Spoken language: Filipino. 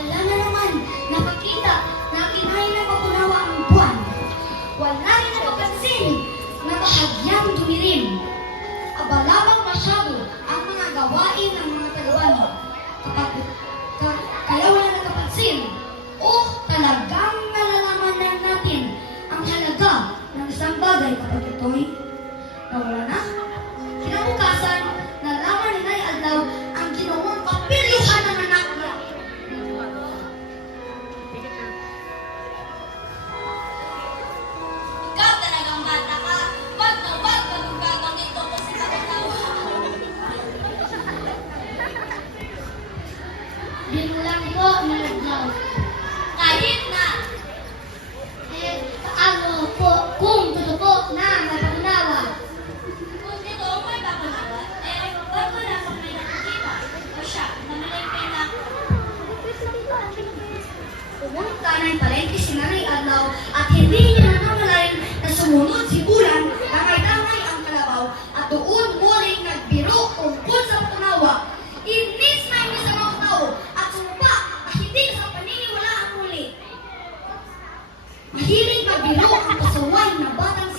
Wala na naman nakakita na inay na mapunawa ang buwan. Wala rin napapansin na bahagyang dumilim. Abalabang masyado ang mga gawain ng mga tagawan. Kapag wala nakapansin, o talagang nalalaman na natin ang halaga ng isang bagay kapag ito'y na. Po, Nay Adlaw. Kahit na. Eh, paano po kung totoo na napatunawa? Kung ito ang may bakunawa, eh, ko na pag may nakikita. O siya, namilipin na. Pumunta ng palengke si Nanay Adlaw at hindi niya namalayan na sumunod si Bulan na may damay ang kalabaw at doon muling Mahiling magbiro ang kasuway na batang